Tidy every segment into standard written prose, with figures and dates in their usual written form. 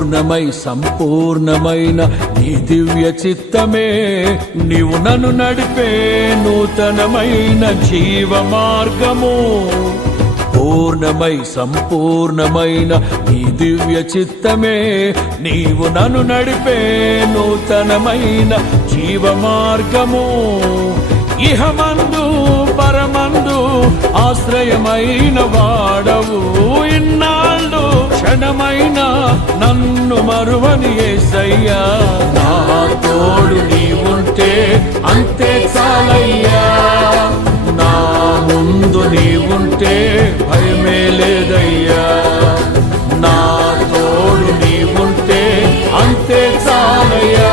పూర్ణమై సంపూర్ణమైన నీ దివ్య చిత్తమే నీవు నన్ను నడిపే నూతనమైన జీవ మార్గము. పూర్ణమై సంపూర్ణమైన నీ దివ్య చిత్తమే నీవు నన్ను నడిపే నూతనమైన జీవ మార్గము. ఇహమందు పరమందు ఆశ్రయమైన వాడవు, ఇన్నాళ్ళు క్షణమైన నన్ను మరువని యేసయ్యా. నా తోడు నీవుంటే అంతే చాలయ్యా, నా ముందు నీవుంటే భయమే లేదయ్యా. నా తోడు నీవుంటే అంతే చాలయ్యా,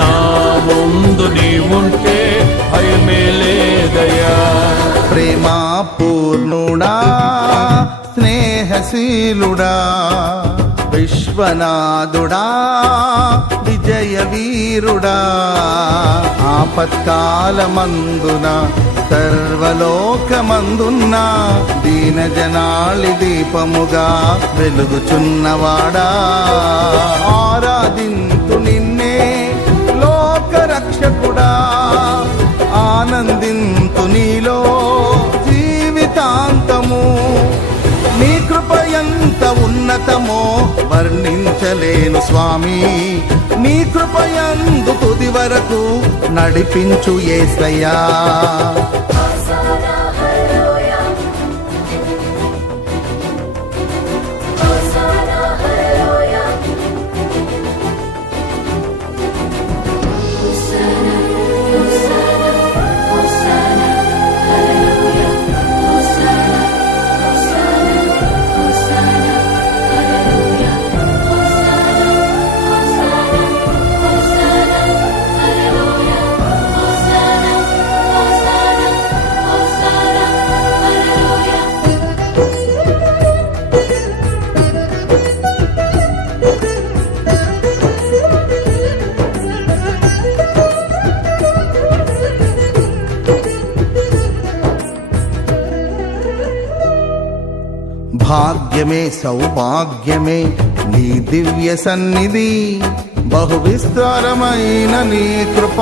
నా ముందు నీవుంటే భయమే లేదయ్యా. ప్రేమా పూర్ణుడా, స్నేహశీలుడా, విశ్వనాథుడా, విజయ వీరుడా, ఆపత్కాలమందున సర్వలోకమందున్న దీన జనాళి దీపముగా వెలుగుచున్నవాడా. ఆరాధింతు నిన్నే లోకరక్షకుడా, ఆనందింతు నీలో జీవితాంతము. నీ కృప ఎంత ఉన్నతమో వర్ణించలేను స్వామి, నీ కృపయందు తుది వరకు నడిపించు యేసయ్యా. భాగ్యమే సౌభాగ్యమే నీ దివ్య సన్నిధి, బహు విస్తారమైన నీ కృప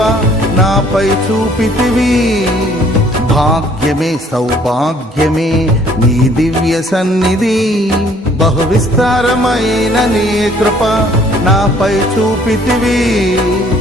నాపై చూపితివి. భాగ్యమే సౌభాగ్యమే నీ దివ్య సన్నిధి, బహు విస్తారమైన నీ కృప నాపై చూపితివి.